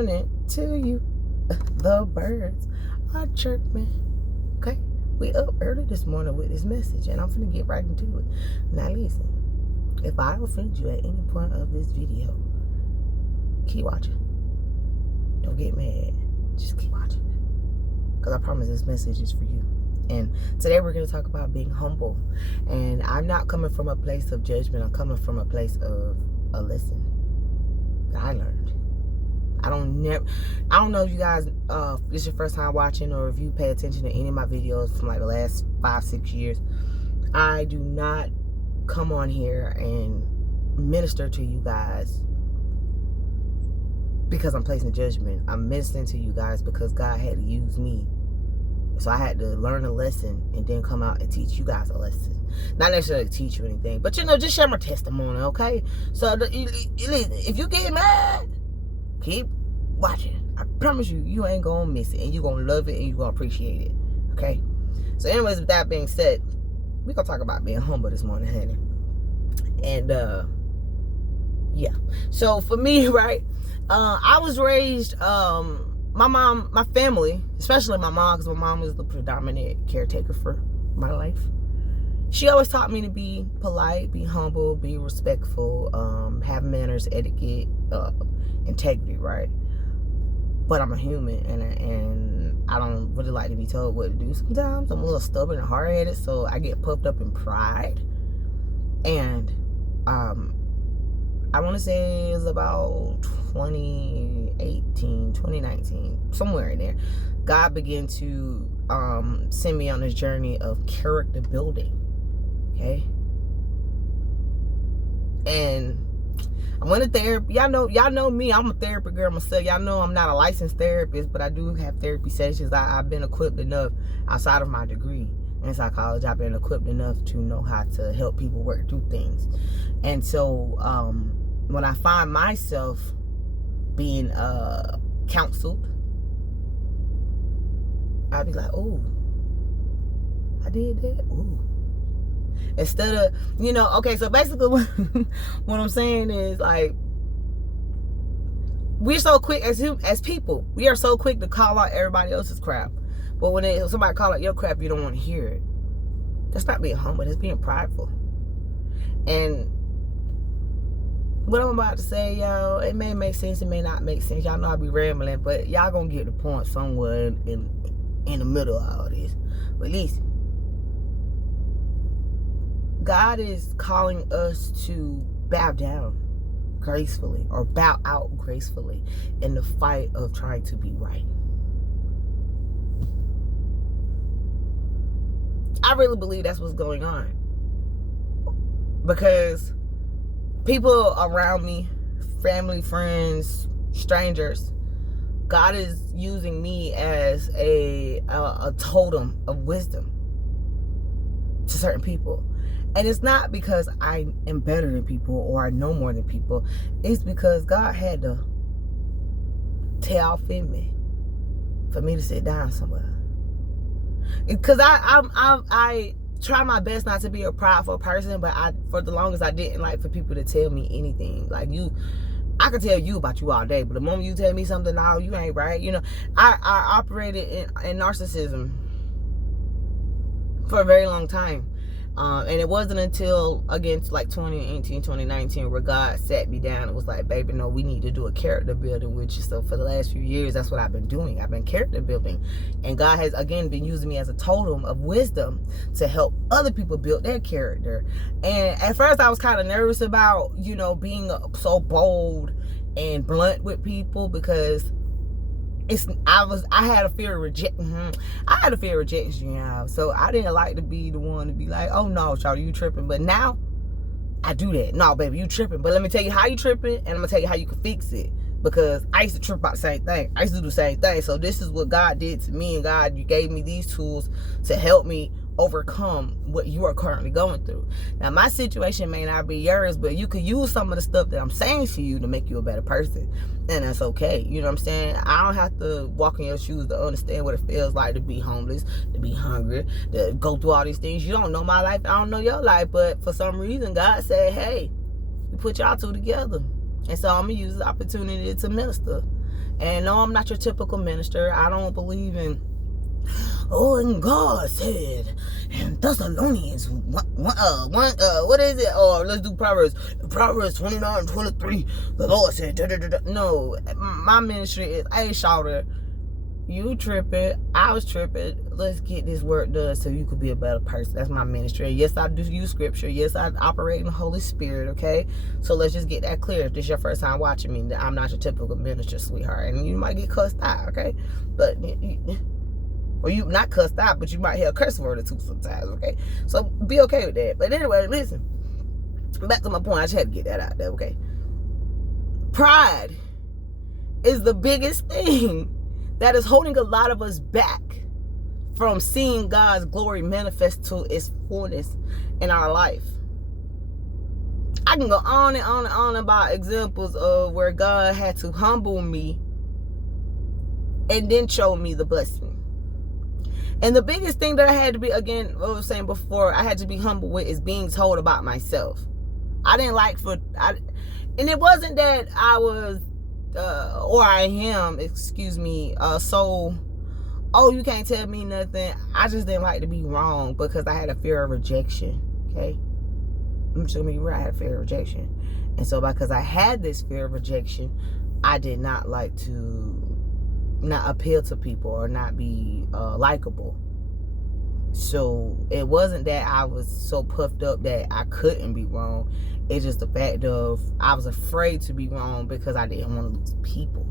morning to you. The birds are chirping. Okay, we up early this morning with this message, and I'm finna get right into it. Now listen, if I offend you at any point of this video, keep watching. Don't get mad. Just keep watching. Because I promise this message is for you. And today we're going to talk about being humble. And I'm not coming from a place of judgment. I'm coming from a place of a lesson that I learned. I don't know if you guys, this is your first time watching, or if you pay attention to any of my videos from like the last 5-6 years. I do not come on here and minister to you guys because I'm placing judgment. I'm ministering to you guys because God had to use me. So I had to learn a lesson and then come out and teach you guys a lesson. Not necessarily teach you anything, but just share my testimony, okay? So if you get mad, keep watching. I promise you, you ain't gonna miss it, and you gonna love it, and you gonna appreciate it, okay? So anyways, with that being said, we gonna talk about being humble this morning, honey. And yeah. So for me, right, I was raised, my family, especially my mom, because my mom was the predominant caretaker for my life. She always taught me to be polite, be humble, be respectful, have manners, etiquette, integrity, right? But I'm a human, and I don't really like to be told what to do sometimes. I'm a little stubborn and hard-headed, so I get puffed up in pride. And I want to say it's about 2018, 2019, somewhere in there, God began to send me on this journey of character building, okay? And I went to therapy. Y'all know me. I'm a therapy girl myself. Y'all know I'm not a licensed therapist, but I do have therapy sessions. I've been equipped enough outside of my degree in psychology. I've been equipped enough to know how to help people work through things. And so when I find myself being counseled, I'll be like, oh, I did that. Ooh. Instead of, okay, so basically what I'm saying is, like, we're so quick as people. We are so quick to call out everybody else's crap. But when somebody call out your crap, you don't want to hear it. That's not being humble. That's being prideful. And what I'm about to say, y'all, it may make sense, it may not make sense. Y'all know I be rambling, but y'all gonna get the point somewhere in the middle of all this. But listen, God is calling us to bow down gracefully, or bow out gracefully in the fight of trying to be right. I really believe that's what's going on, because people around me, family, friends, strangers, God is using me as a totem of wisdom to certain people. And it's not because I am better than people or I know more than people. It's because God had to tell me for me to sit down somewhere. Because I try my best not to be a prideful person, but for the longest I didn't like for people to tell me anything. Like, I could tell you about you all day, but the moment you tell me something, no, you ain't right. I operated in narcissism for a very long time. And it wasn't until, again, like 2018, 2019, where God sat me down and was like, baby, no, we need to do a character building with you. So for the last few years, that's what I've been doing. I've been character building. And God has, again, been using me as a totem of wisdom to help other people build their character. And at first, I was kind of nervous about, being so bold and blunt with people, because I had a fear of rejection. I had a fear of rejection, y'all. So I didn't like to be the one to be like, oh no, Charlie, you tripping. But now I do that. No, baby, you tripping. But let me tell you how you tripping, and I'm gonna tell you how you can fix it. Because I used to trip about the same thing. I used to do the same thing. So this is what God did to me, and God, you gave me these tools to help me overcome what you are currently going through. Now, my situation may not be yours, but you could use some of the stuff that I'm saying to you to make you a better person. And that's okay. You know what I'm saying? I don't have to walk in your shoes to understand what it feels like to be homeless, to be hungry, to go through all these things. You don't know my life. I don't know your life. But for some reason, God said, hey, we put y'all two together. And so I'm going to use the opportunity to minister. And no, I'm not your typical minister. I don't believe in, oh, and God said, and Thessalonians, what is it? Or let's do Proverbs 29:23. The Lord said, da, da, da, da. No, my ministry is, hey, shouter, you tripping, I was tripping. Let's get this work done so you could be a better person. That's my ministry. And yes, I do use scripture. Yes, I operate in the Holy Spirit, okay? So let's just get that clear. If this is your first time watching me, I'm not your typical minister, sweetheart. And you might get cussed out, okay? But, or you not cussed out, but you might hear a curse word or two sometimes, okay? So be okay with that. But anyway, listen. Back to my point. I just had to get that out there, okay? Pride is the biggest thing that is holding a lot of us back from seeing God's glory manifest to its fullness in our life. I can go on and on and on about examples of where God had to humble me and then show me the blessing. And the biggest thing that I had to be, again, what I was saying before, I had to be humble with is being told about myself. I didn't like and it wasn't that I was or I am, so, oh, you can't tell me nothing. I just didn't like to be wrong because I had a fear of rejection, okay? I'm just gonna be real, I had a fear of rejection. And so because I had this fear of rejection, I did not like to not appeal to people or not be likable. So it wasn't that I was so puffed up that I couldn't be wrong. It's just the fact of I was afraid to be wrong because I didn't want to lose people.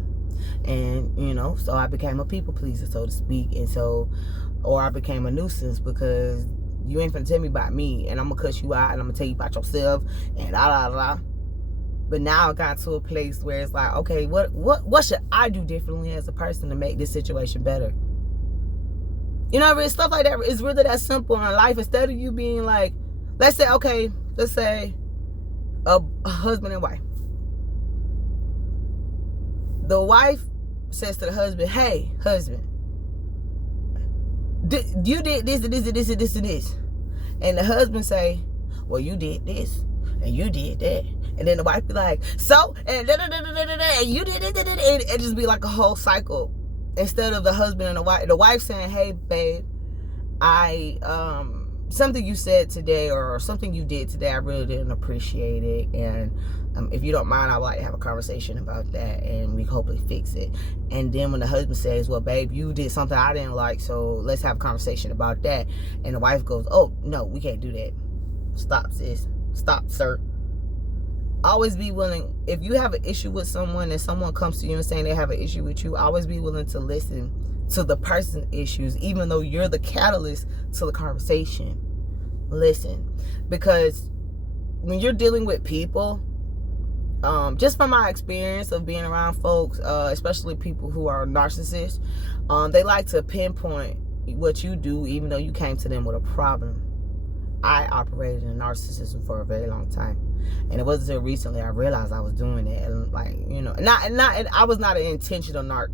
And, so I became a people pleaser, so to speak. And so, or I became a nuisance because you ain't finna tell me about me and I'm gonna cuss you out and I'm gonna tell you about yourself and da. But now I got to a place where it's like, okay, what should I do differently as a person to make this situation better? Stuff like that is really that simple in life. Instead of you being like, let's say a husband and wife. The wife says to the husband, hey, husband, you did this and this and this and this and this. And the husband say, well, you did this and you did that. And then the wife be like, so, and you did it, and it just be like a whole cycle. Instead of the husband and the wife saying, hey, babe, something you said today or something you did today, I really didn't appreciate it. And if you don't mind, I would like to have a conversation about that and we hopefully fix it. And then when the husband says, well, babe, you did something I didn't like, so let's have a conversation about that. And the wife goes, oh, no, we can't do that. Stop, sis. Stop, sir. Always be willing, if you have an issue with someone and someone comes to you and saying they have an issue with you, always be willing to listen to the person's issues, even though you're the catalyst to the conversation. Listen, because when you're dealing with people, just from my experience of being around folks, especially people who are narcissists, they like to pinpoint what you do, even though you came to them with a problem. I operated in narcissism for a very long time, and it wasn't until recently I realized I was doing it. And I was not an intentional narc,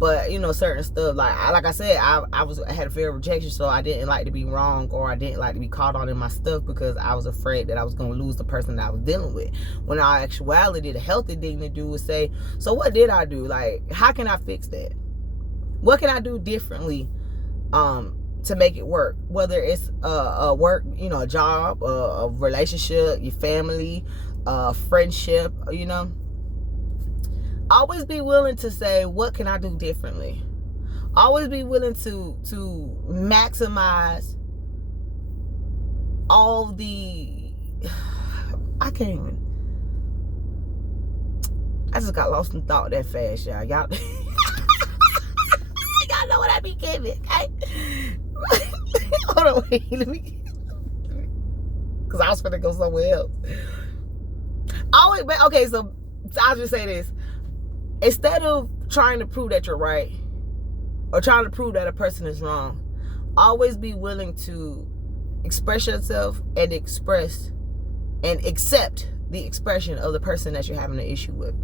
but certain stuff like I said, I had a fear of rejection, so I didn't like to be wrong or I didn't like to be caught on in my stuff because I was afraid that I was going to lose the person that I was dealing with. When in actuality, the healthy thing to do was say, so what did I do? Like, how can I fix that? What can I do differently? To make it work, whether it's a work, a job, a relationship, your family, friendship, always be willing to say, what can I do differently? Always be willing to maximize all the, I just got lost in thought that fast, y'all. Y'all know what I be giving, okay? Hold on, wait, let me, because I was finna go somewhere else. Okay, so I'll just say this. Instead of trying to prove that you're right or trying to prove that a person is wrong, always be willing to express yourself and express and accept the expression of the person that you're having an issue with.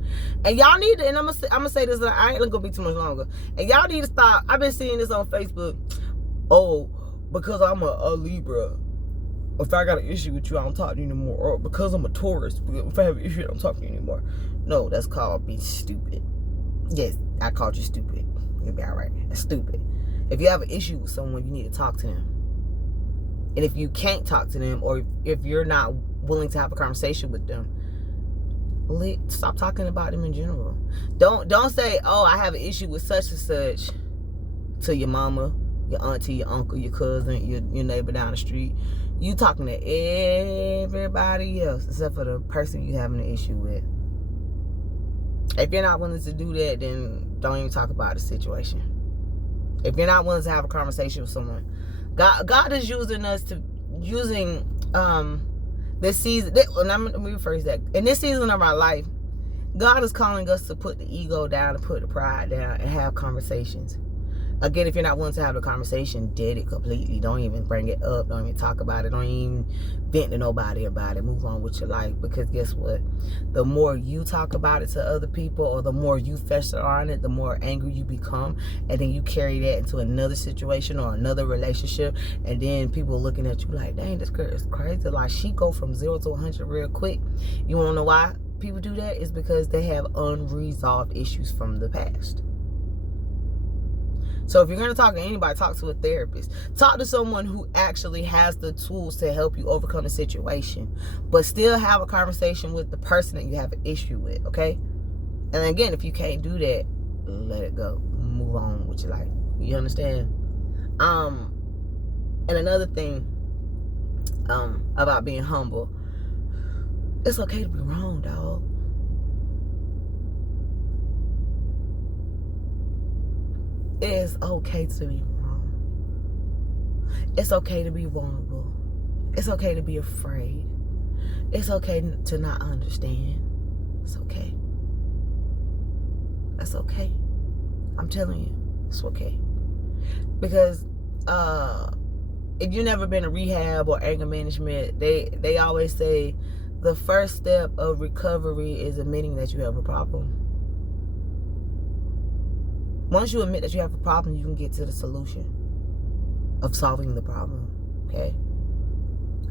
And y'all need to, and I'm gonna say this, I ain't gonna be too much longer. And y'all need to stop. I've been seeing this on Facebook. Oh, because I'm a Libra, if I got an issue with you, I don't talk to you anymore. Or because I'm a Taurus, if I have an issue, I don't talk to you anymore. No, that's called being stupid. Yes, I called you stupid. You'll be all right. That's stupid. If you have an issue with someone, you need to talk to them. And if you can't talk to them, or if you're not willing to have a conversation with them, stop talking about them in general. Don't say, oh, I have an issue with such and such to your mama, your auntie, your uncle, your cousin, your neighbor down the street. You talking to everybody else except for the person you having an issue with. If you're not willing to do that, then don't even talk about the situation. If you're not willing to have a conversation with someone, God is using us this season. Let me rephrase that. In this season of our life, God is calling us to put the ego down and put the pride down and have conversations. Again, if you're not willing to have a conversation, dead it completely. Don't even bring it up. Don't even talk about it. Don't even vent to nobody about it. Move on with your life. Because guess what? The more you talk about it to other people, or the more you fester on it, the more angry you become. And then you carry that into another situation or another relationship. And then people looking at you like, dang, this girl is crazy. Like, she go from 0 to 100 real quick. You want to know why people do that? It's because they have unresolved issues from the past. So if you're going to talk to anybody, talk to a therapist. Talk to someone who actually has the tools to help you overcome the situation. But still have a conversation with the person that you have an issue with, okay? And again, if you can't do that, let it go. Move on with your life. You understand? And another thing about being humble, it's okay to be wrong, dog. It is okay to be wrong. It's okay to be vulnerable. It's okay to be afraid. It's okay to not understand. It's okay. That's okay. I'm telling you, it's okay. Because if you've never been to rehab or anger management, they always say the first step of recovery is admitting that you have a problem. Once you admit that you have a problem, you can get to the solution of solving the problem, okay?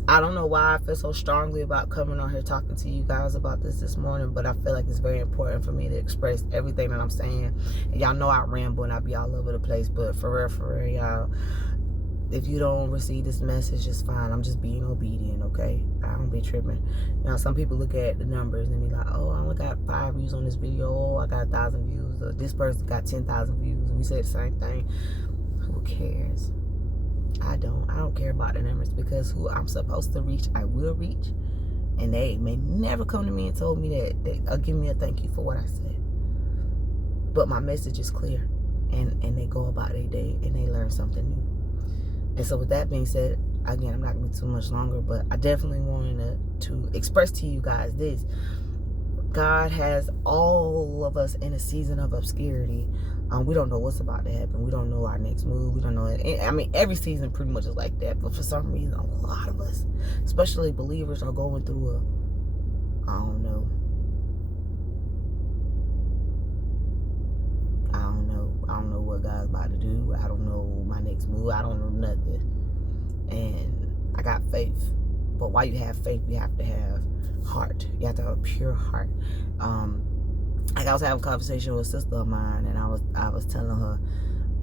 I don't know why I feel so strongly about coming on here talking to you guys about this morning, but I feel like it's very important for me to express everything that I'm saying. And y'all know I ramble and I be all over the place, but for real, y'all, if you don't receive this message, it's fine. I'm just being obedient, okay? I don't be tripping. Now, some people look at the numbers and be like, oh, I only got 5 views on this video. Oh, I got 1,000 views. Or this person got 10,000 views. And we say the same thing. Who cares? I don't care about the numbers, because who I'm supposed to reach, I will reach. And they may never come to me and told me that. They'll give me a thank you for what I said. But my message is clear. And they go about their day and they learn something new. And so with that being said, again, I'm not going to be too much longer, but I definitely wanted to express to you guys this. God has all of us in a season of obscurity. We don't know what's about to happen. We don't know our next move. We don't know it. I mean, every season pretty much is like that. But for some reason, a lot of us, especially believers, are going through I don't know what God's about to do. I don't know my next move. I don't know nothing. And I got faith. But while you have faith, you have to have heart. You have to have a pure heart. Like, I was having a conversation with a sister of mine, and I was telling her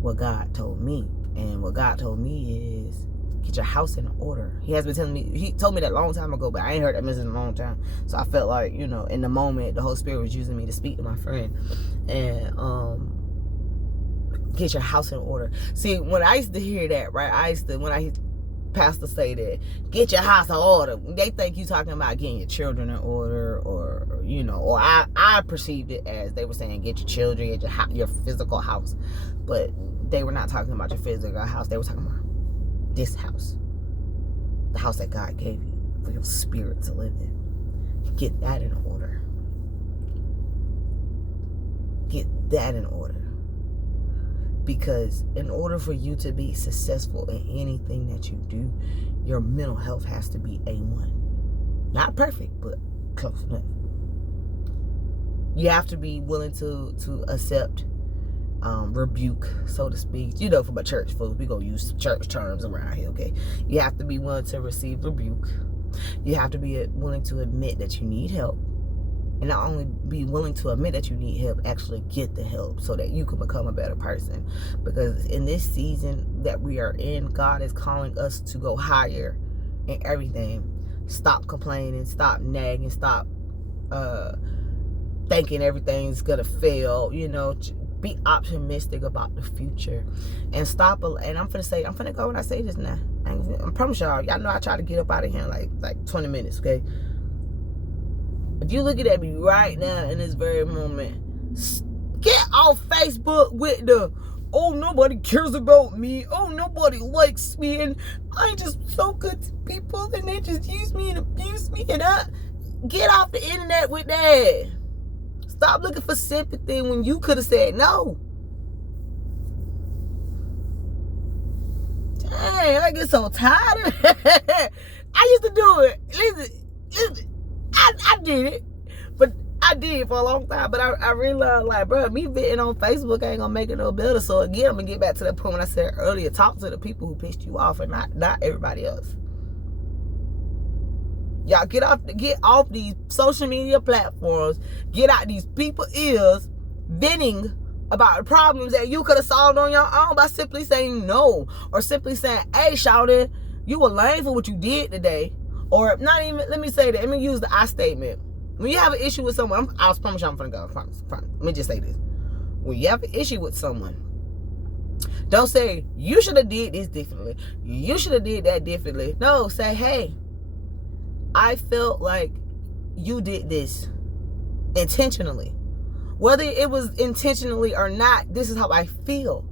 what God told me. And what God told me is, get your house in order. He has been telling me, he told me that a long time ago, but I ain't heard that message in a long time. So I felt like, in the moment, the Holy Spirit was using me to speak to my friend. And get your house in order. See, when I used to hear that, right, when I pastor say that, get your house in order, they think you talking about getting your children in order, or I perceived it as they were saying, get your children, get your physical house. But they were not talking about your physical house. They were talking about this house, the house that God gave you for your spirit to live in. Get that in order. Get that in order. Because in order for you to be successful in anything that you do, your mental health has to be A1. Not perfect, but close enough. You have to be willing to accept rebuke, so to speak. From a church, folks, we gonna use church terms around here, okay? You have to be willing to receive rebuke. You have to be willing to admit that you need help. And not only be willing to admit that you need help, actually get the help so that you can become a better person. Because in this season that we are in, God is calling us to go higher in everything. Stop complaining, stop nagging, stop thinking everything's gonna fail. Be optimistic about the future, and stop. And I'm finna go when I say this now. I promise y'all know I try to get up out of here in like 20 minutes, okay? If you looking at me right now in this very moment, get off Facebook with the, oh, nobody cares about me, oh, nobody likes me, and I just so good to people, and they just use me and abuse me, and get off the internet with that. Stop looking for sympathy when you could have said no. Dang, I get so tired. I used to do it. Listen, I did it. But I did for a long time. But I realized, like, bro, me venting on Facebook ain't gonna make it no better. So again, I'm gonna get back to that point when I said earlier, talk to the people who pissed you off and not everybody else. Y'all get off these social media platforms. Get out these people's ears venting about the problems that you could have solved on your own by simply saying no. Or simply saying, hey, shouty, you were lame for what you did today. Or not even, let me say that. Let me use the I statement. When you have an issue with someone, I promise you I'm going to go. Promise. Let me just say this. When you have an issue with someone, don't say, you should have did this differently. You should have did that differently. No, say, hey, I felt like you did this intentionally. Whether it was intentionally or not, this is how I feel.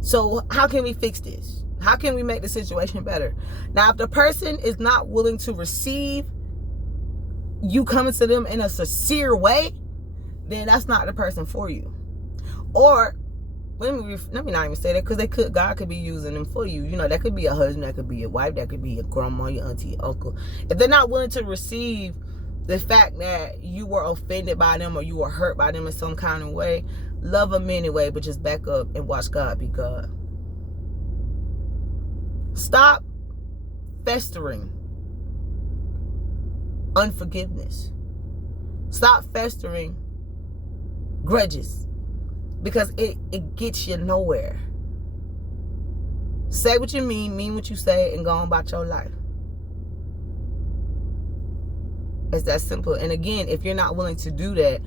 So how can we fix this? How can we make the situation better? Now, if the person is not willing to receive you coming to them in a sincere way, then that's not the person for you. Or let me not even say that, because God could be using them for you. That could be a husband, that could be a wife, that could be a grandma, your auntie, your uncle. If they're not willing to receive the fact that you were offended by them or you were hurt by them in some kind of way, love them anyway, but just back up and watch God be God. Stop festering unforgiveness. Stop festering grudges, because it gets you nowhere. Say what you mean what you say, and go on about your life. It's that simple. And again, if you're not willing to do that,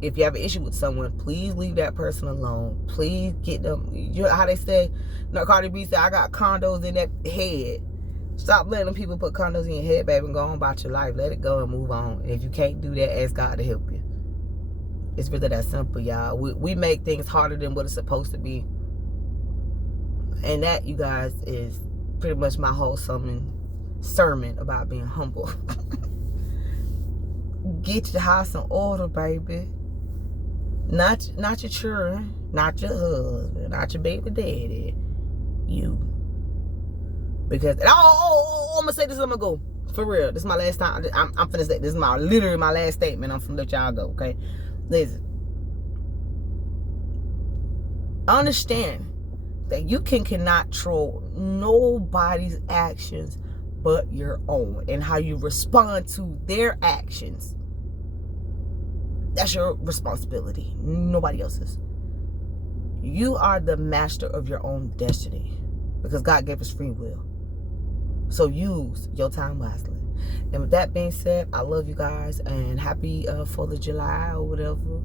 if you have an issue with someone, please leave that person alone. Please get them. How they say, Cardi B said, I got condos in that head. Stop letting people put condos in your head, baby, and go on about your life. Let it go and move on. And if you can't do that, ask God to help you. It's really that simple, y'all. We make things harder than what it's supposed to be. And that, you guys, is pretty much my whole sermon about being humble. Get your house in order, baby. Not your children, not your husband, not your baby daddy. You. Because, I'm going to say this, I'm going to go. For real. This is my last time. I'm finna say, this is literally my last statement. I'm finna let y'all go, okay? Listen. Understand that you cannot control nobody's actions but your own, and how you respond to their actions. That's your responsibility, nobody else's. You are the master of your own destiny, because God gave us free will. So use your time wisely. And with that being said, I love you guys, and happy 4th of July or whatever.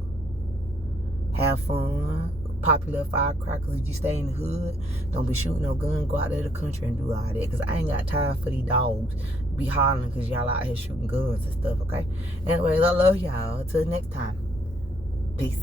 Have fun. Popular firecrackers. If you stay in the hood, don't be shooting no gun. Go out there to the country and do all that, because I ain't got time for these dogs be hollering because y'all out here shooting guns and stuff, okay? Anyways, I love y'all. Until next time, peace.